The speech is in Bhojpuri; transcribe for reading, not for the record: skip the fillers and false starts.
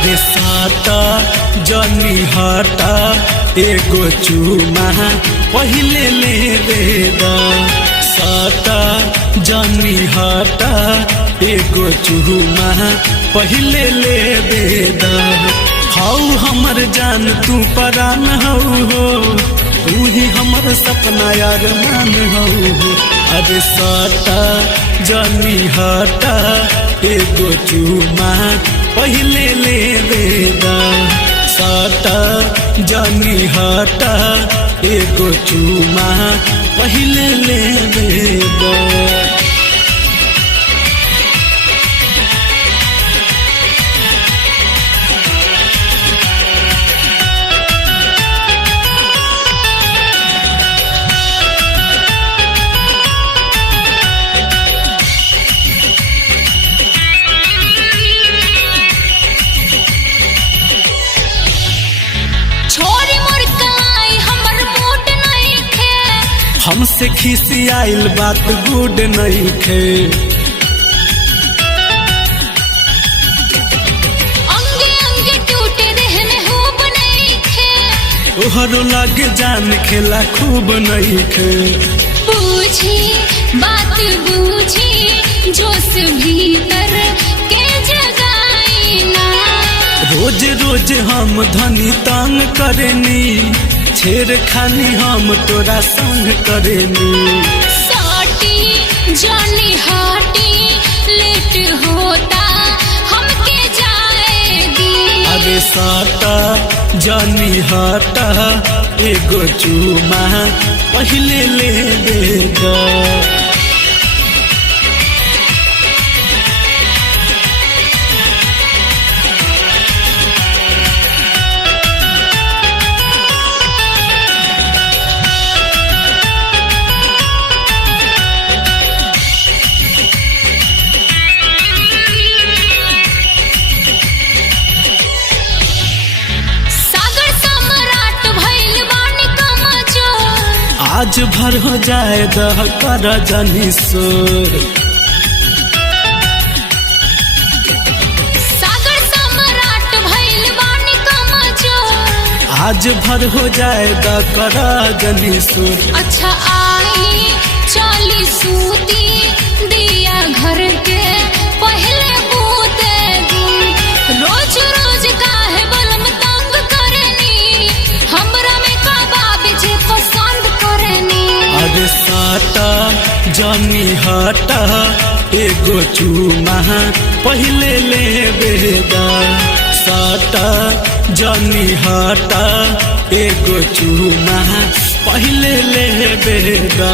अरे साटा जनी हटा एगो चूमा पहिले ले बेदा साटा जनी हटा एगो चूमा पहिले ले बेदा हाउ हमर जान तू परान हऊ हो तू ही हमर सपना यार मान हऊ हो अरे साटा जनी हटा एगो चूमा पहिले ले बेदा साटा जनी हटा एगो चूमा पहिले ले बेदा हमसे खिसियाइल बात गुड नहीं खे अंगे अंगे टूटे देह में खूब नहीं खे तोहरो लागे जान खेला खूब नहीं खे पूछी बात बूझी जोश भीतर के जगाई ना रोज रोज हम धनी तंग करेनी छेड़ खानी हम तोरा संग करेनी साटी जानी हाटी लेट होता हमके जाएगी अरे साटा जानी हटा एगो चूमा पहिले ले बेदा आज भर हो जाए दह कर जनी सोर सागर सम्राट भइल बानी कमजोर आज भर हो जाए दह कर जनी सोर अच्छा आई चली सूती दिया घर के पहले बूते रोज रोज काहे बलम तंग करनी हमरा में कबाब जे पसंद अरे साटा जनी हटा एगो चूमा पहिले ले बेदा साटा जनी हटा एगो चूमा पहिले ले बेदा